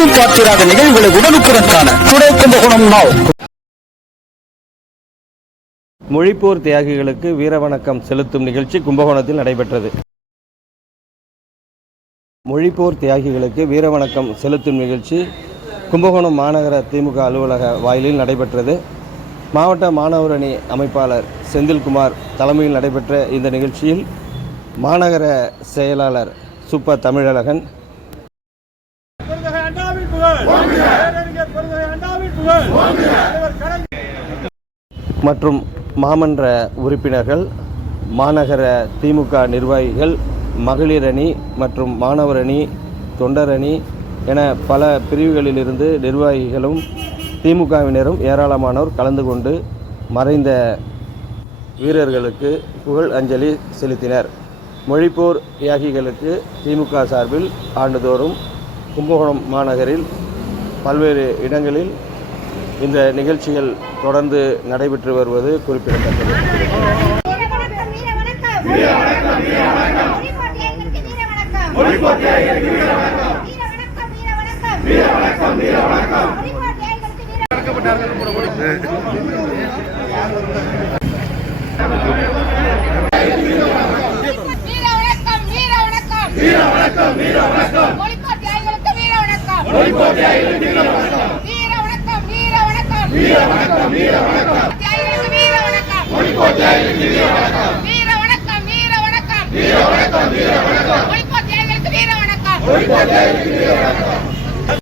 எங்கும் பார்த்திராத நிகழ்வுகளை உடனுக்குடன் காண டுடே கும்பகோணம் நாவ். மொழிப்போர் தியாகிகளுக்கு வீரவணக்கம் செலுத்தும் நிகழ்ச்சி கும்பகோணத்தில் நடைபெற்றது. மொழிப்போர் தியாகிகளுக்கு வீரவணக்கம் செலுத்தும் நிகழ்ச்சி கும்பகோணம் மாநகர திமுக அலுவலக வாயிலில் நடைபெற்றது. மாவட்ட மாணவர் அணி அமைப்பாளர் செந்தில்குமார் தலைமையில் நடைபெற்ற இந்த நிகழ்ச்சியில் மாநகர செயலாளர் சுப்ப தமிழழகன் மற்றும் மாமன்ற உறுப்பினர்கள் மாநகர திமுக நிர்வாகிகள் மகளிர் அணி மற்றும் மாணவர் அணி தொண்டர் அணி என பல பிரிவுகளிலிருந்து நிர்வாகிகளும் திமுகவினரும் ஏராளமானோர் கலந்து கொண்டு மறைந்த வீரர்களுக்கு புகழ் அஞ்சலி செலுத்தினர். மொழிப்போர் தியாகிகளுக்கு திமுக சார்பில் ஆண்டுதோறும் கும்பகோணம் மாநகரில் பல்வேறு இடங்களில் இந்த நிகழ்ச்சிகள் தொடர்ந்து நடைபெற்று வருவது குறிப்பிடத்தக்கது. வீர வணக்கம் வீர வணக்கம். வீர வணக்கம். வீர வணக்கம். மொழிப்போட்டியாளர்களுக்கு வீர வணக்கம். வீர வணக்கம் வீர வணக்கம். வீர வணக்கம் வீர வணக்கம். மொழிப்போட்டியாளர்களுக்கு வீர வணக்கம். மொழிப்போட்டியாளர்களுக்கு வீர வணக்கம்.